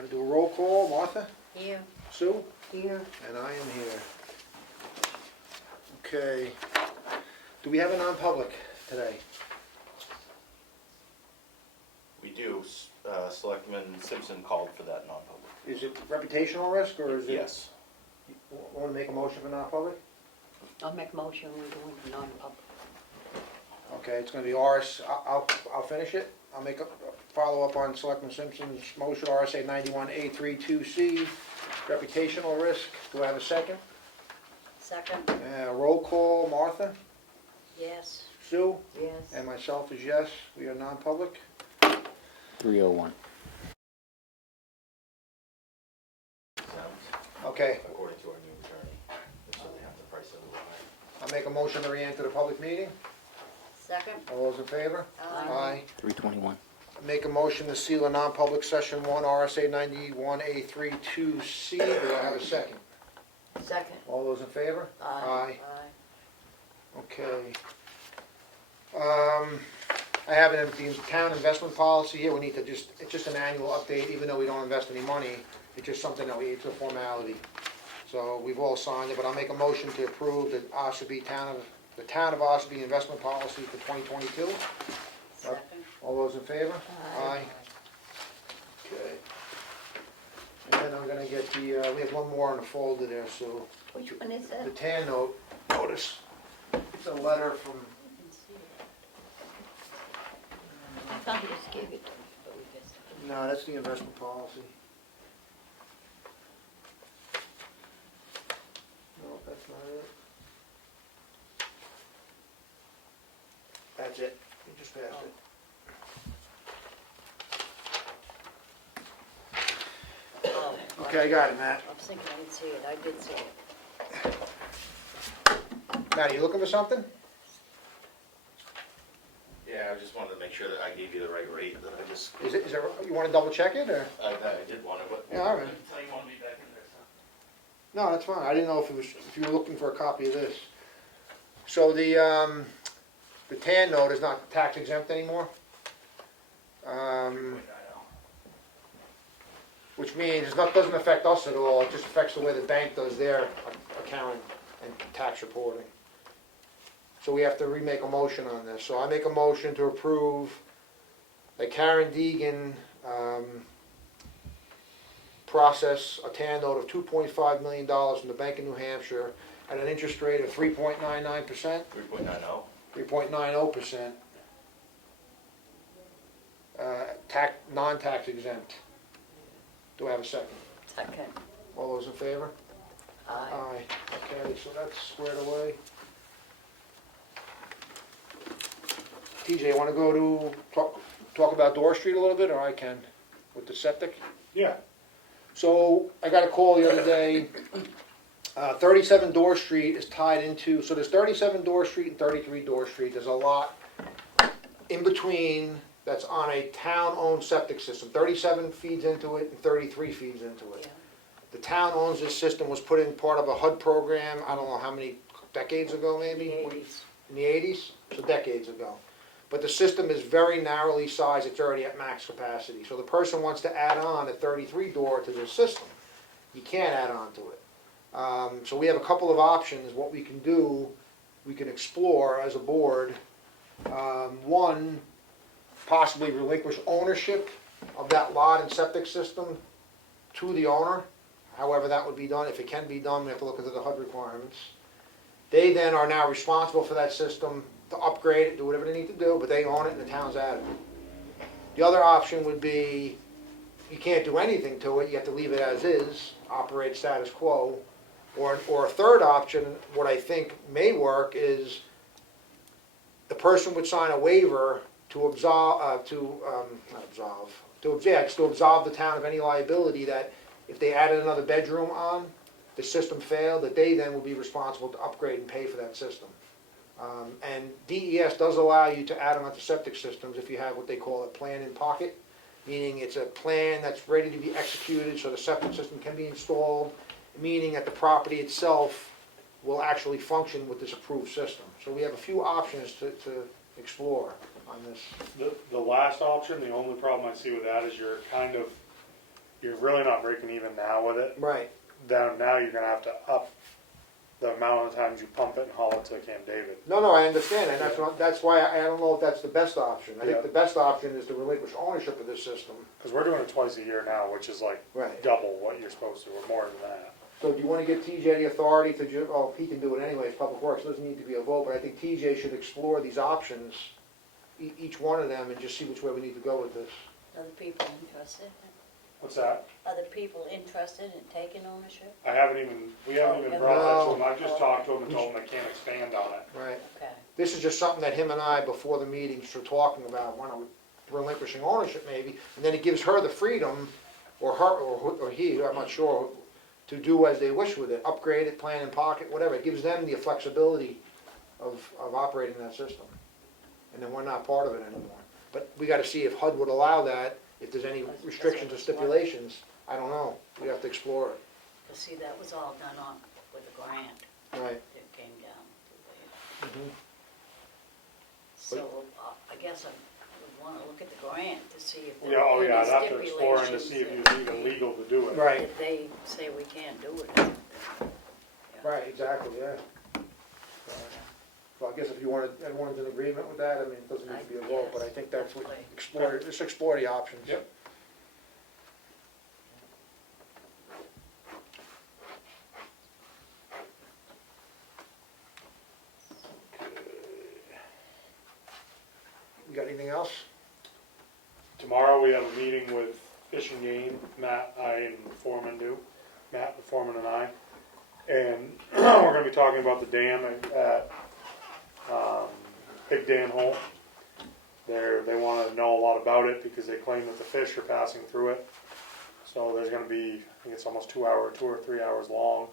Gonna do a roll call. Martha? Here. Sue? Here. And I am here. Okay. Do we have a non-public today? We do. Selectman Simpson called for that non-public. Is it reputational risk, or is it? Yes. Want to make a motion for non-public? I'll make a motion, we go into non-public. Okay, it's gonna be RS, I'll finish it. I'll make a follow-up on Selectman Simpson's motion, RSA 91A32C, reputational risk. Do I have a second? Second. Roll call. Martha? Yes. Sue? Yes. And myself is yes. We are non-public. 3:01. Okay, According to our new attorney, so they have the price of the line. I'll make a motion to re-enter the public meeting. Second. All those in favor? Aye. 3:21. Make a motion to seal a non-public session 1, RSA 91A32C. Do I have a second? Second. All those in favor? Aye. Okay. I have the town investment policy here. We need to it's just an annual update, even though we don't invest any money. It's just something that it's a formality. So we've all signed it, but I'll make a motion to approve the town of Ossipee investment policy for 2022. Second. All those in favor? Aye. Okay. And then I'm gonna get we have one more in the folder there, so Which one is that? the TAN notice. It's a letter from, I didn't see it. I thought he just gave it to me, but we missed it. no, that's the investment policy. No, that's not it. That's it. You just passed it. Oh. Okay, I got it, Matt. I was thinking I didn't see it, I did see it. Matt, you looking for something? Yeah, I just wanted to make sure that I gave you the right rate, that I just, Is it, you wanna double check it, or? I did want to, but. Yeah, all right. Tell you want me back in there, so. No, that's fine. I didn't know if you were looking for a copy of this. So the TAN note is not tax exempt anymore. Which means doesn't affect us at all. It just affects the way the bank does their accounting and tax reporting. So we have to remake a motion on this. So I make a motion to approve that Karen Deegan process a TAN note of $2.5 million from the Bank of New Hampshire at an interest rate of 3.99%, 3.90. 3.90%, non-tax exempt. Do I have a second? Second. All those in favor? Aye. Aye. Okay, so that's squared away. TJ, want to go to talk about Door Street a little bit, or I can, with the septic? Yeah. So I got a call the other day. 37 Door Street is tied into, so there's 37 Door Street and 33 Door Street. There's a lot in between that's on a town-owned septic system. 37 feeds into it and 33 feeds into it. Yeah. The town owns this system, was put in part of a HUD program, I don't know how many decades ago maybe? In the 80s. In the 80s? So decades ago. But the system is very narrowly sized, it's already at max capacity. So the person wants to add on a 33 door to their system. You can't add on to it. So we have a couple of options, what we can do, we can explore as a board. One, possibly relinquish ownership of that lot and septic system to the owner. However that would be done, if it can be done, we have to look into the HUD requirements. They then are now responsible for that system to upgrade it, do whatever they need to do, but they own it and the town's at it. The other option would be, you can't do anything to it, you have to leave it as is, operate status quo. Or a third option, what I think may work, is the person would sign a waiver to absolve the town of any liability that if they added another bedroom on, the system failed, that they then would be responsible to upgrade and pay for that system. And DES does allow you to add on to septic systems if you have what they call a plan in pocket, meaning it's a plan that's ready to be executed so the septic system can be installed, meaning that the property itself will actually function with this approved system. So we have a few options to explore on this. The last option, the only problem I see with that is you're kind of you're really not breaking even now with it. Right, Now you're gonna have to up the amount of times you pump it and haul it to Camp David. no, I understand, and Yeah. that's why I don't know if that's the best option. I Yeah. think the best option is to relinquish ownership of this system. Cause we're doing it twice a year now, which is like Right. double what you're supposed to, or more than that. So do you wanna give TJ the authority to oh, he can do it anyways, Public Works, doesn't need to be a vote, but I think TJ should explore these options, each one of them, and just see which way we need to go with this. Other people interested? What's that? Other people interested in taking ownership? We haven't even brought that to them, I've just talked to them and told them they can't expand on it. Right. Okay. This is just something that him and I, before the meetings, were talking about, when I'm relinquishing ownership maybe, and then it gives her the freedom, or her, or he, I'm not sure, to do as they wish with it, upgrade it, plan and pocket, whatever. It gives them the flexibility of operating that system. And then we're not part of it anymore. But we gotta see if HUD would allow that, if there's any restrictions or stipulations, I don't know, we have to explore it. But see, that was all done on, with a grant Right. that came down. Mhm. So, I guess I would wanna look at the grant to see if there Yeah, oh are yeah, I'd any have to explore and to stipulations see if it that- was even legal to do it. Right, if they say we can't do it. Yeah. right, exactly, yeah. So I guess if you wanted, everyone's in agreement with that, I mean, it doesn't need to be a vote, but I think that's what, just explore the options. Yep. You got anything else? Tomorrow we have a meeting with Fish and Game, Matt, I, and the foreman do, Matt, the foreman and I. And we're gonna be talking about the dam at Big Dan Hole. They wanna know a lot about it because they claim that the fish are passing through it. So there's gonna be, I think it's almost 2 or 3 hours long.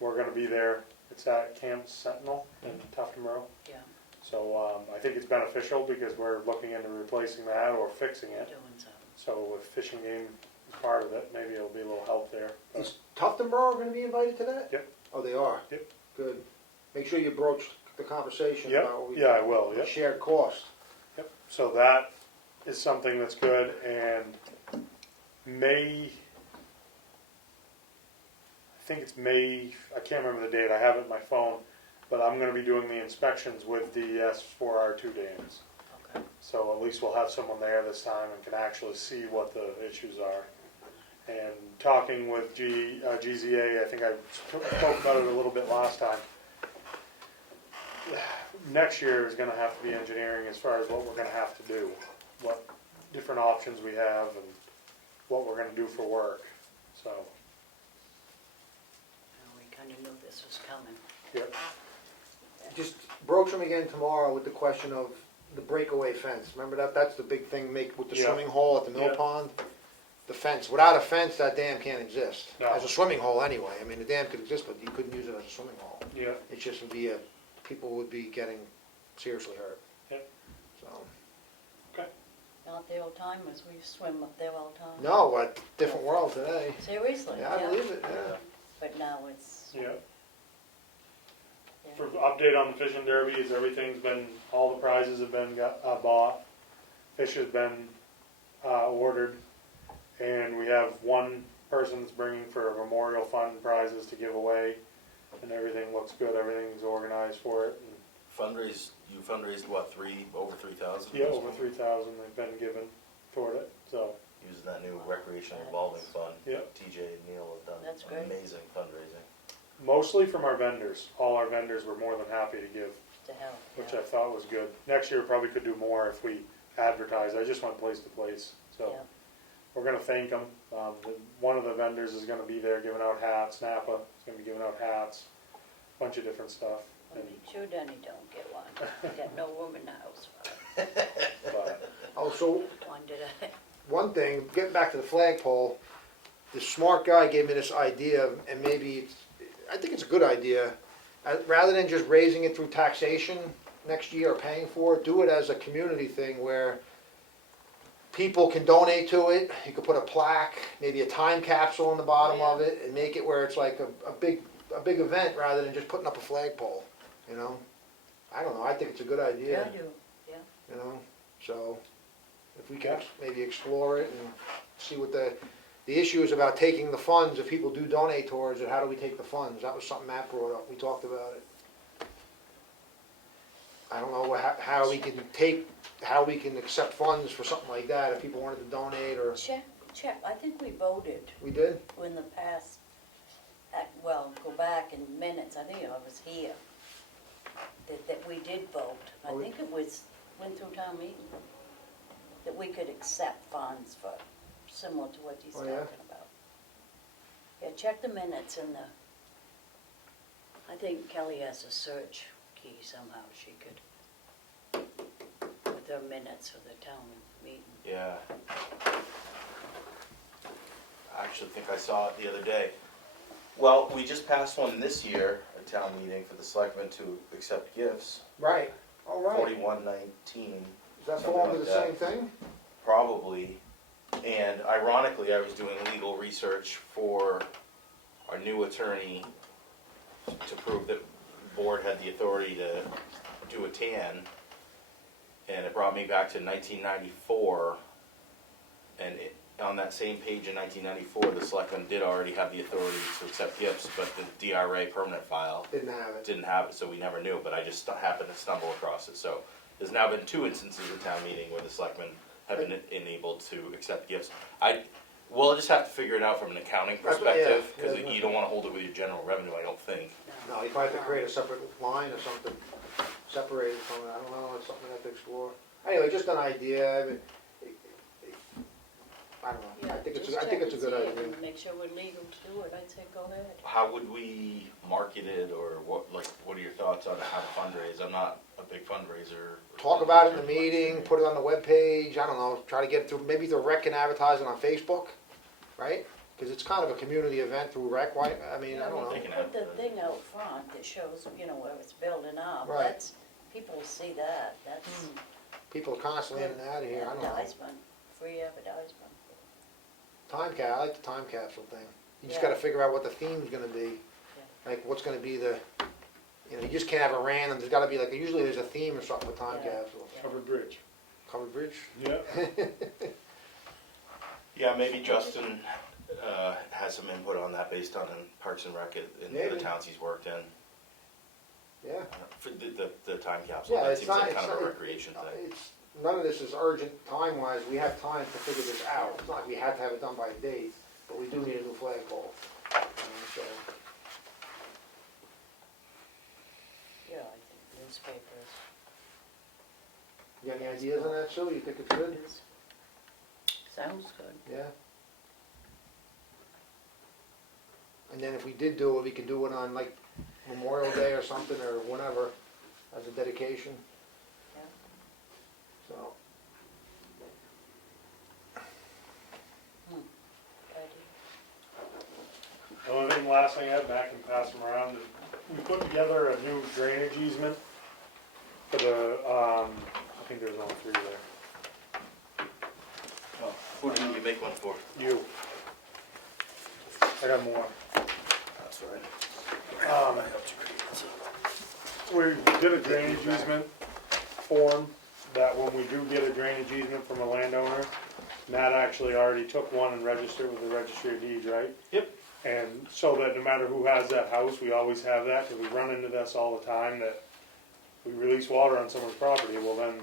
We're gonna be there, it's at Camp Sentinel in Tufton Row. Yeah, So I think it's beneficial because we're looking into replacing that or fixing it. doing something. So if Fish and Game is part of it, maybe it'll be a little help there. Is Tufton Borough gonna be invited to that? Yep. Oh, they are? Yep. Good. Make sure you broach the conversation Yep, about yeah, I will, the yep. shared cost. Yep. So that is something that's good, and May, I think it's May, I can't remember the date, I have it in my phone, but I'm gonna be doing the inspections with DES for our 2 dams. Okay. So at least we'll have someone there this time and can actually see what the issues are. And talking with GZA, I think I spoke about it a little bit last time. Next year is gonna have to be engineering as far as what we're gonna have to do, what different options we have and what we're gonna do for work, so, Well, we kinda knew this was coming. yep. Just broach them again tomorrow with the question of the breakaway fence. Remember that's the big thing, make with the Yeah. swimming hole at the mill Yeah. pond? The fence. Without a fence, that dam can't exist. No. As a swimming hole anyway. I mean, the dam could exist, but you couldn't use it as a swimming hole. Yeah. It just would be people would be getting seriously hurt. Yep. So, Not the old timers, we swim up there all the time. no, what, different world today. Seriously, Yeah, I believe it, yeah. But now it's, Yeah. yeah. For update on the fishing derbies, everything's been, all the prizes have been bought. Fish has been ordered. And we have one person that's bringing for a memorial fund prizes to give away. And everything looks good, everything's organized for it. And You fundraised what, over 3,000? yeah, over 3,000 they've been given toward it, so, Using that new recreation revolving fund. Yep. TJ and Neil have done That's great. amazing fundraising. mostly from our vendors. All our vendors were more than happy to give, To help, which yeah. I thought was good. Next year, we probably could do more if we advertised. I just went place to place, so. Yeah. We're gonna thank them. One of the vendors is gonna be there giving out hats. Napa is gonna be giving out hats, bunch of different stuff. Well, And, sure Denny don't get one. I got no room in the house. but, Oh, so One did I, one thing, getting back to the flagpole, the smart guy gave me this idea, and maybe, I think it's a good idea. Rather than just raising it through taxation next year or paying for it, do it as a community thing where people can donate to it. You could put a plaque, maybe a time capsule on the bottom of it, and make it where it's like a big event rather than just putting up a flagpole, you know? I don't know, I think it's a good yeah, idea, I do, yeah. you know? So, if we can maybe explore it and see what The issue is about taking the funds, if people do donate towards it, how do we take the funds? That was something Matt brought up, we talked about it. I don't know how we can accept funds for something like that, if people wanted to donate, or, Check, I think we voted we did? in the past, well, go back in minutes, I think I was here, that we did vote. I Oh, we- think it went through town meeting, that we could accept funds for, similar to what he's Oh, talking yeah? about. Yeah, check the minutes and I think Kelly has a search key somehow, she could, with her minutes for the town meeting. Yeah. I actually think I saw it the other day. Well, we just passed one this year, a town meeting for the selectmen to accept gifts, Right, all right. 4119, Does that something fall under like the that. same thing? probably. And ironically, I was doing legal research for our new attorney to prove that the board had the authority to do a TAN. And it brought me back to 1994, and on that same page in 1994, the selectmen did already have the authority to accept gifts, but the DRA permanent file Didn't have it. didn't have it, so we never knew, but I just happened to stumble across it. So there's now been 2 instances of town meeting where the selectmen have been enabled to accept gifts. We'll just have to figure it out from an accounting That's what- yeah, perspective, because yeah. you don't wanna hold it with your general revenue, I don't think. No, you probably have to create a separate line or something, separated from it, I don't know, it's something I have to explore. Anyway, just an idea, I mean, I don't know, Yeah, I think it's just a check good and see it idea. and make sure we're legal to do it, I'd say go ahead. How would we market it, or what are your thoughts on how to fundraise? I'm not a big fundraiser. Talk about it in the meeting, put it on the webpage, I don't know, try to get it through, maybe the rec can advertise it on Facebook, right? Cause it's kind of a community event through rec, why, I mean, I don't know. They can Put the advertise. thing out front that shows, where it's building up, Right. that's, people will see that, that's People are constantly in and out of here, I don't know. advertisement, free advertisement. I like the time capsule thing. You just Yeah. gotta figure out what the theme's gonna be. Like, what's gonna be you just can't have a random, there's gotta be like, usually there's a theme or something with time Yeah. capsules. Yeah. Covered bridge. Covered bridge? Yeah. Yeah, maybe Justin has some input on that based on Parks and Rec in the other Maybe. towns he's worked in. Yeah. For the time capsule, Yeah, that it's seems not, like it's kind of a not, recreation thing. none of this is urgent time-wise, we have time to figure this out. It's not like we have to have it done by a date, but we do need a new flagpole. So, Yeah, I think newspapers. you got any ideas on that, Sue? You think it's good? Sounds good. Yeah? And then if we did do it, we could do it on like Memorial Day or something, or whenever, as a dedication. Yeah. So, Good idea. The only thing, last thing I have, Matt can pass them around, is we put together a new drainage easement for the, I think there's only 3 there. Oh, who did you make one for? You. I got more. That's right. We did a drainage easement form, that when we do get a drainage easement from a landowner, Matt actually already took one and registered with the registry of deeds, right? Yep. And so that no matter who has that house, we always have that, because we run into this all the time, that we release water on someone's property, well then,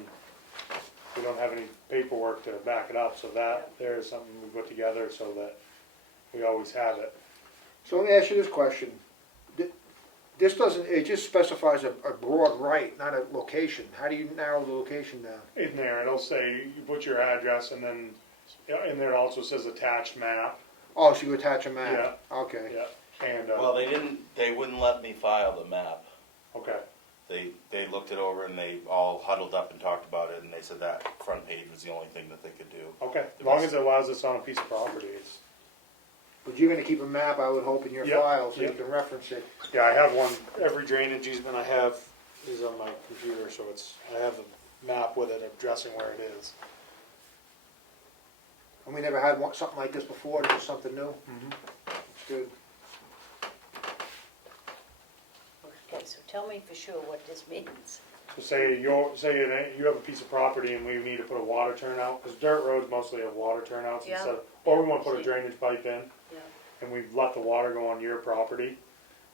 we don't have any paperwork to back it up, so that, there is something we put together so that we always have it. so let me ask you this question. This doesn't, it just specifies a broad right, not a location. How do you narrow the location down? In there, it'll say, you put your address, and then, in there it also says attached map, Oh, so you attach a map? Okay. yeah, and, Well, they wouldn't let me file the map. okay. They looked it over and they all huddled up and talked about it, and they said that front page was the only thing that they could do. Okay, as long as it allows us on a piece of property, it's, But you're gonna keep a map, I would hope, in your Yep, file, so you yep. can reference it. yeah, I have one, every drainage easement I have is on my computer, so I have a map with it addressing where it is. And we never had something like this before, this is something new. It's good. Okay, so tell me for sure what this means. So say you have a piece of property and we need to put a water turnout, because dirt roads mostly have water turnouts Yeah. instead, or we Yeah, wanna put a see. drainage pipe in, Yeah, and we've let the water go on your property.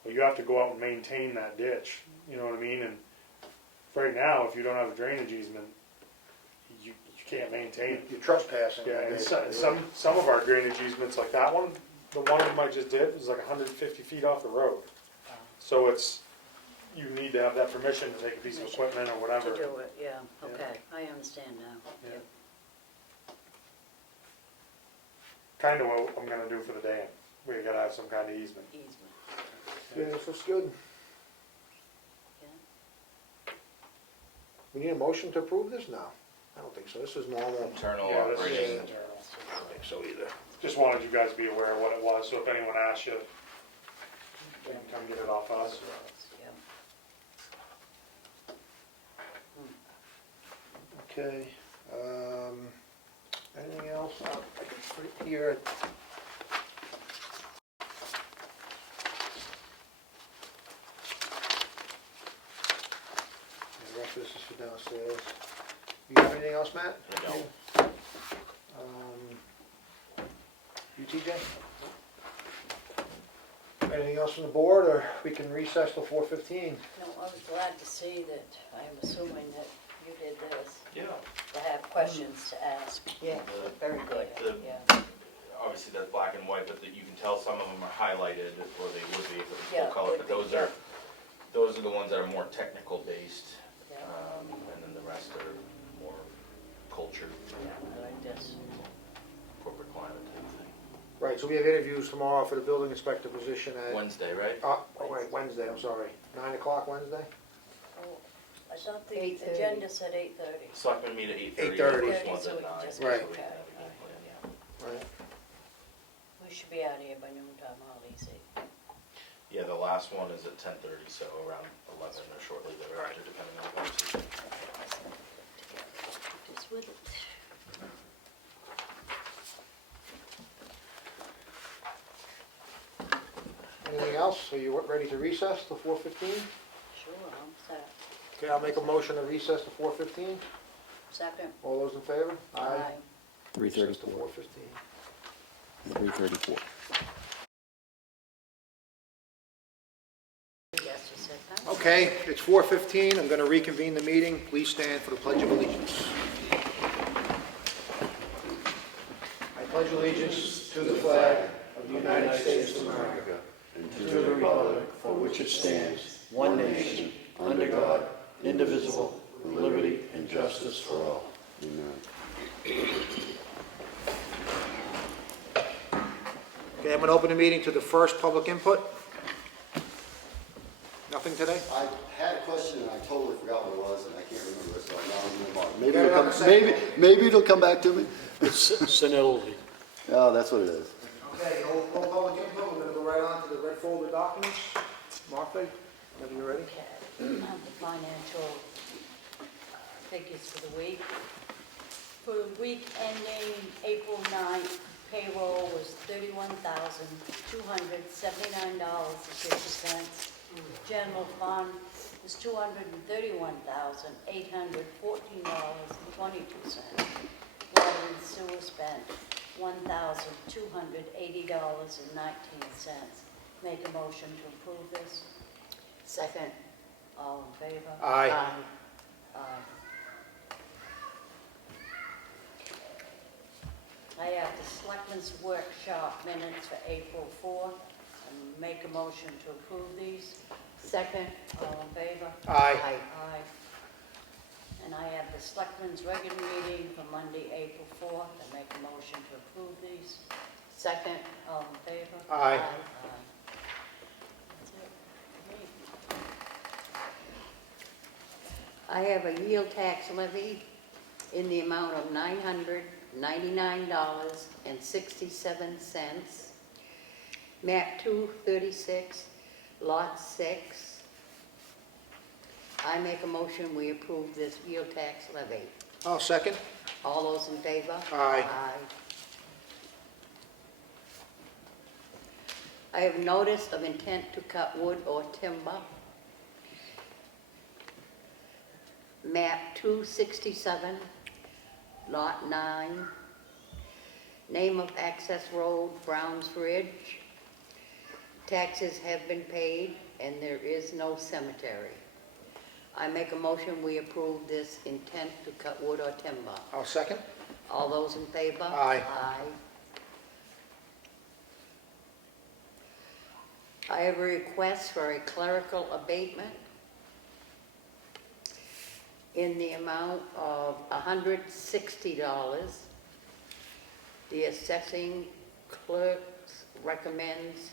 Well, you have to go out and maintain that ditch, you know what I mean, and right now, if you don't have a drainage easement, you can't maintain it. You're trespassing. Yeah, and basically. some of our drainage easements, like that one, the one of them I just did, was like 150 feet off the road. So you need to have that permission to take a piece of equipment or whatever. to do it, yeah, Yeah. okay, I understand now. Yeah. Kinda what I'm gonna do for the dam. We gotta have some kind of easement. Easement, Yeah, this looks good. yeah. We need a motion to approve this? No, I don't think so. This is normal. Internal Yeah, this is- operating. I don't think so either. Just wanted you guys to be aware of what it was, so if anyone asks you, they can come get it off us. Yeah. Okay, anything else? I can put it here. The rest of this is for downstairs. You have anything else, Matt? I don't. You, TJ? Anything else from the board, or we can recess till 4:15? No, I was glad to see that, I'm assuming that you did this, Yeah. to have questions to ask. Yeah, very good. Yeah, Obviously that's black and white, but that you can tell some of them are highlighted, or they would be if it was Yeah, full color, would but be, those are the ones that are more technical based. yeah, And then the rest are more culture, yeah, I like this. corporate climate type thing. Right, so we have interviews tomorrow for the building inspector position at, Wednesday, right? oh, wait, Wednesday, I'm sorry. 9 o'clock Wednesday? Oh, I thought the 8:30. agenda said 8:30. Selectmen meet at 8:30. 8:30. First one's So at we can 9. just- so Right. we can have a Okay. game plan. Right. We should be out of here by noon time, all easy. Yeah, the last one is at 10:30, so around 11 or shortly thereafter, depending on what. Just with it. Anything else? Are you ready to recess till 4:15? Sure, I'm set. Okay, I'll make a motion to recess to 4:15. Second? All those in favor? Aye. Recess to 3:34. 4:15. 3:34. Yes, you said that? Okay, it's 4:15. I'm going to reconvene the meeting. Please stand for the Pledge of Allegiance. I pledge allegiance to the flag of the United States of America and to the republic for which it stands, one nation, under God, indivisible, with liberty and justice for all. Okay, I'm going to open the meeting to the first public input. Nothing today? I had a question and I totally forgot what it was and I can't remember it, so now I'm moving on. Maybe Got it it'll on come, the second maybe it'll come back to me. Senility. Oh, that's what it is. Okay, no public input, we're gonna go right on to the red folder documents. Martha, whenever you're ready. Okay, the financial figures for the week. For the week ending April 9th, payroll was $31,279.50. General fund was $231,814.22. Water and sewer spent $1,280.19. Make a motion to approve this. Second. All in favor? Aye. Aye. I have the Selectmen's Workshop minutes for April 4th, and make a motion to approve these. Second. All in favor? Aye. Aye. And I have the Selectmen's regular meeting for Monday, April 4th, and make a motion to approve these. Second. All in favor? Aye. Aye. That's it. Me. I have a yield tax levy in the amount of $999.67. Map 236, Lot 6. I make a motion, we approve this yield tax levy. I'll second. All those in favor? Aye. I have notice of intent to cut wood or timber. map 267, lot 9. Name of access road, Browns Ridge. Taxes have been paid and there is no cemetery. I make a motion, we approve this intent to cut wood or timber. I'll second. All those in favor? Aye. Aye. I have a request for a clerical abatement in the amount of $160. The assessing clerk recommends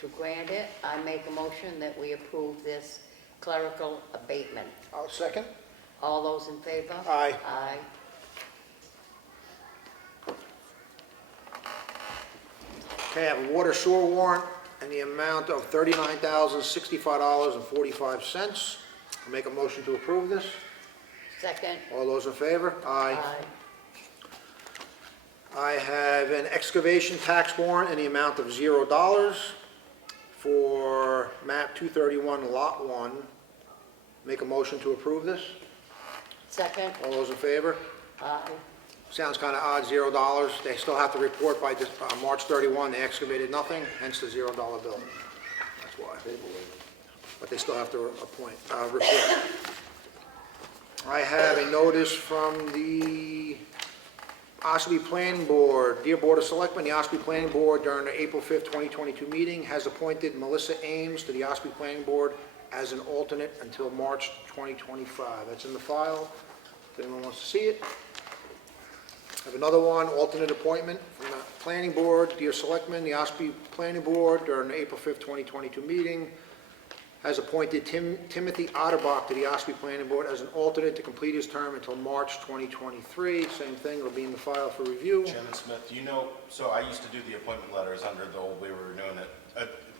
to grant it. I make a motion that we approve this clerical abatement. I'll second. All those in favor? Aye. Aye. Okay, I have a water sewer warrant in the amount of $39,065.45. I'll make a motion to approve this. Second. All those in favor? Aye. Aye. I have an excavation tax warrant in the amount of $0 for map 231, lot 1. Make a motion to approve this. Second. All those in favor? Aye. Sounds kind of odd, $0. They still have to report by March 31, they excavated nothing, hence the $0 bill. That's why. But they still have to report. I have a notice from the Ossipee Planning Board. Dear Board of Selectmen, the Ossipee Planning Board during the April 5th, 2022 meeting has appointed Melissa Ames to the Ossipee Planning Board as an alternate until March 2025. That's in the file, if anyone wants to see it. I have another one, alternate appointment from the Planning Board. Dear Selectmen, the Ossipee Planning Board during the April 5th, 2022 meeting has appointed Timothy Otterbach to the Ossipee Planning Board as an alternate to complete his term until March 2023. Same thing, it'll be in the file for review. Chairman Smith, do you know, so I used to do the appointment letters under the old way we were doing it.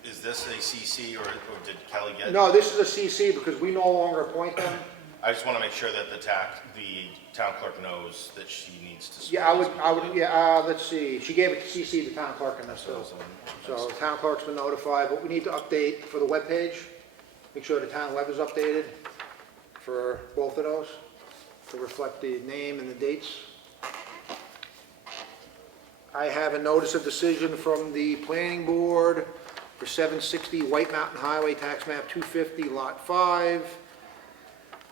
Is this a CC or did Kelly get? No, this is a CC because we no longer appoint them. I just want to make sure that the town clerk knows that she needs to. Yeah, let's see, she gave it to CC, the town clerk, and that's so the town clerk's been notified, but we need to update for the webpage. Make sure the town web is updated for both of those to reflect the name and the dates. I have a notice of decision from the planning board for 760 White Mountain Highway, tax map 250, lot 5.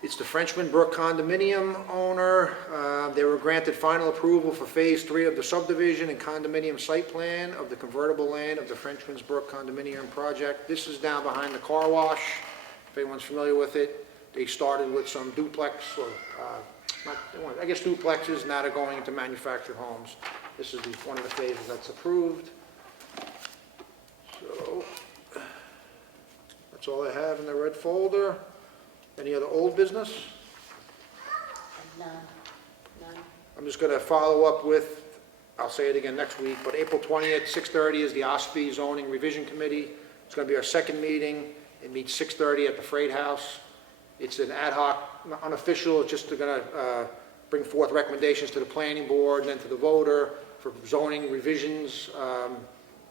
It's the Frenchman Brook condominium owner. They were granted final approval for phase 3 of the subdivision and condominium site plan of the convertible land of the Frenchman's Brook condominium project. This is down behind the car wash, if anyone's familiar with it. They started with some duplex, or I guess duplexes, now they're going into manufactured homes. This is one of the phases that's approved. So, that's all I have in the red folder. Any other old business? None. I'm just going to follow up with, I'll say it again next week, but April 20th, 6:30 is the Ossipee Zoning Revision Committee. It's going to be our second meeting. It meets 6:30 at the Freight House. It's an ad hoc, unofficial, it's just going to bring forth recommendations to the planning board and then to the voter for zoning revisions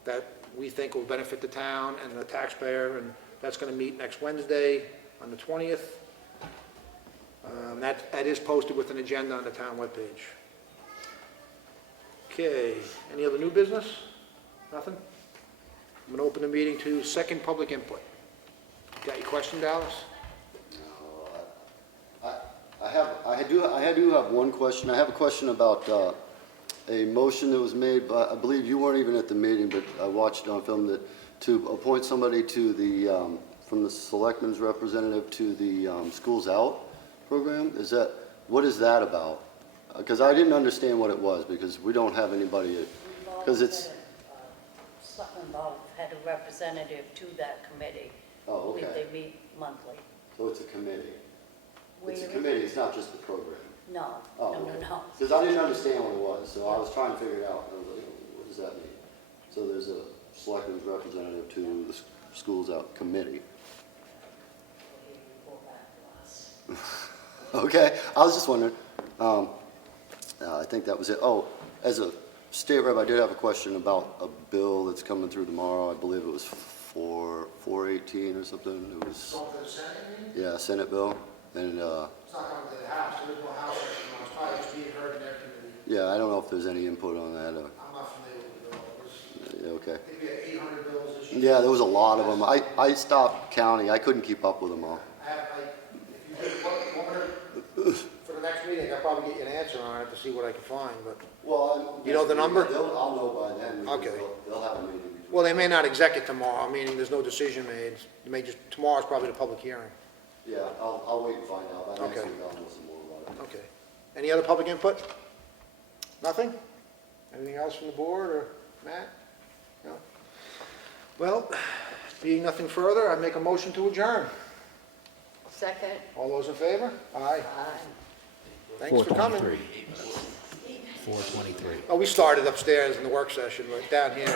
that we think will benefit the town and the taxpayer, and that's going to meet next Wednesday on the 20th. That is posted with an agenda on the town webpage. Okay, any other new business? Nothing? I'm going to open the meeting to second public input. Got your question, Dallas? I do have one question. I have a question about a motion that was made by, I believe you weren't even at the meeting, but I watched it on film, that to appoint somebody to the, from the Selectmen's representative to the Schools Out program. What is that about? Because I didn't understand what it was, because we don't have anybody, because it's... Selectmen had a representative to that committee. Oh, okay. They meet monthly. So it's a committee. It's a Where- committee, it's not just the program. No, Oh, no. because I didn't understand what it was, so I was trying to figure it out. I was like, what does that mean? So there's a selectmen's representative to the Schools Out committee. Okay, I was just wondering. I think that was it. Oh, as a state rep, I did have a question about a bill that's coming through tomorrow. I believe it was 418 or something. It was, yeah, Senate bill. And, It's not coming to the house, there is no house next to it's probably just being heard in their community. yeah, I don't know if there's any input on that, I'm not familiar with the bill. yeah, okay. I think we had 800 bills this year. Yeah, there was a lot of them. I stopped counting, I couldn't keep up with them all. If you want me to, for the next meeting, I'll probably get you an answer on it to see what I can find, but, Well, You know the number? I'll know by then, because Okay. they'll have a meeting. between- well, they may not exec it tomorrow, meaning there's no decision made. It may just, tomorrow's probably the public hearing. Yeah, I'll wait and find out, by next Okay. week I'll know some more about it. Okay. Any other public input? Nothing? Anything else from the board or Matt? No? Well, being nothing further, I make a motion to adjourn. Second, All those in favor? Aye. aye. Thanks for coming. 4:23. Oh, we started upstairs in the work session, but down here,